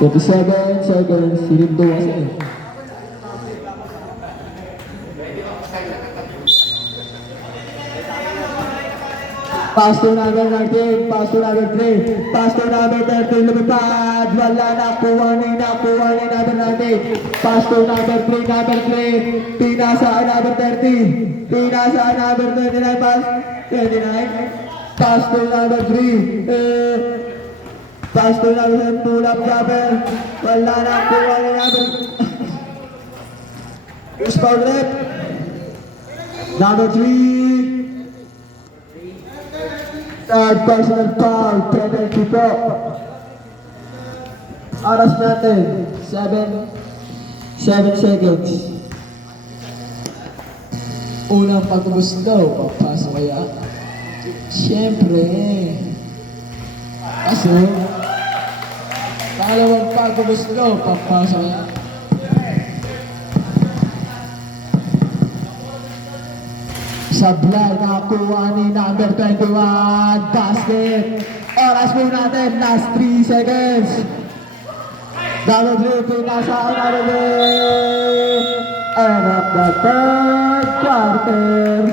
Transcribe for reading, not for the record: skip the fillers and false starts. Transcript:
27 seconds, hininto kasi. Pass to number 19, pass to number 3, pass to number 13, lumipad, wala nakuha ni number 19, pass to number 3, pinasa number 30, pinasa number 29, pass 29, pass to number 3, pass to number 7, pull up jumper, wala nakuha ni number, spot rep, number 3, third personal foul, penalty po. Oras natin, 7 seconds. Unang pagubos daw, papasok kaya? Siyempre. Kasi, pangalawang pagubos daw, papasok kaya? Sablay nakakuha ni number 21, basket. Oras po natin, last 3 seconds. Number 3, pinasa number 3. End of the third quarter.